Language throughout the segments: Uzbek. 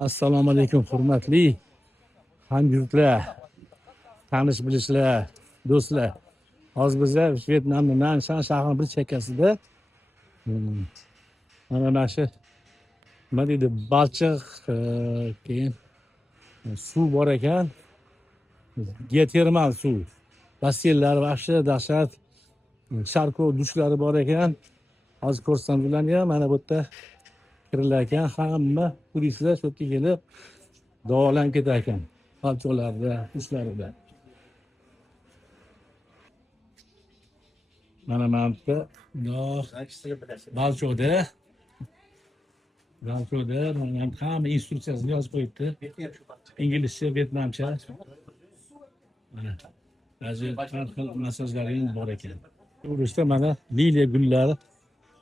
Assalomu alaykum hurmatli hamyurtlar, tanish bilishlar, do'stlar. Hozir biz Vyetnamning Nanshan shahrining bir chekkasida mana shu nima deydi balchiq, keyin suv bor ekan, geotermal suv. Basseynlar vahsha dahshat, sharkov dushlari bor ekan. Hozir ko'rsam bularni ham mana bu yerda kirilar ekan. Hamma turistlar shu yerga kelib davolanib ketar ekan. Balchiqlarda, dushlarida. Mana bu balchoda mana hamma instruksiyasini yozib qo'yibdi. Inglizcha, vyetnamcha. Mana ba'zi har xil masajlar ham bor ekan. Urushda mana liliya gullari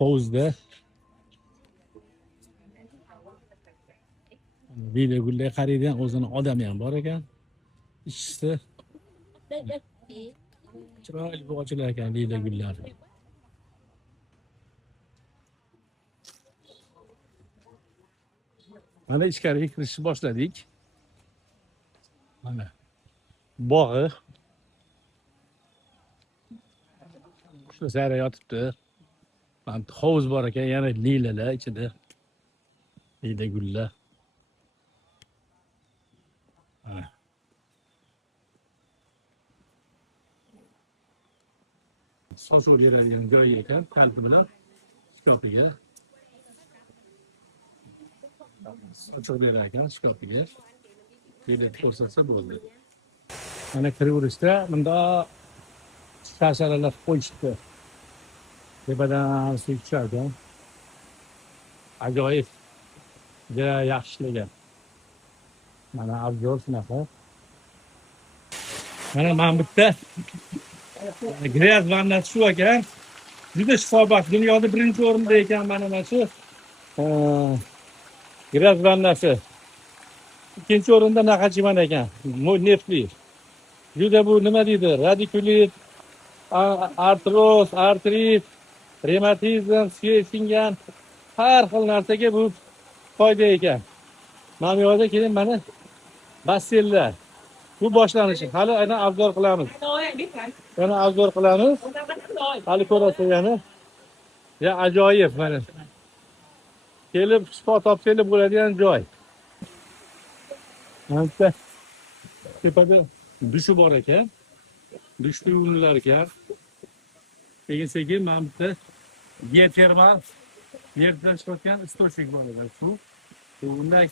hovuzda. Liliya gullarga qaraydigan o'zini odami ham bor ekan. Ichishda chiroyli ochilar ekan liliya gullari. Mana ichkariga kirishni boshladik. Mana bog'i. Qushlar sayra yotibdi. Mana hovuz bor ekan, yana lilalar ichida. Liliya gullar. Mana sosuv beradigan joy ekan, kalti bilan shkopiga. Sochiq berar ekan shkopiga. Liliya ko'rsatsa bo'ldi. Mana kiraverishda bunda shasharalar qo'yishdi. Tepadan suv tushadi. Ajoyib. Juda yaxshi ishlagan. Mana abzor shunaqa. Mana bu yerda grez vannasi shu ekan. Juda shifobaxsh. Dunyoda birinchi o'rinda ekan mana shu grez vannasi. Ikkinchi o'rinda Naxachivan ekan. Neftli. Juda bu nima deydi? Radikulit, artroz, artrit, revmatizm, singan har xil narsaga bu foyda ekan. Mana bu yerda keyin mana basseynlar. Bu boshlanishi. Hali ana abzor qilamiz. Yana abzor qilamiz. Hali ko'rasiz yana. Ya ajoyib mana. Kelib shifo topsangiz bo'ladigan joy. Mana tepada dushi bor ekan. Dushni yuvinlar ekan. Sekin mana bu yerda geotermal yerdan chiqayotgan istochnik bor ekan. Suv. Undan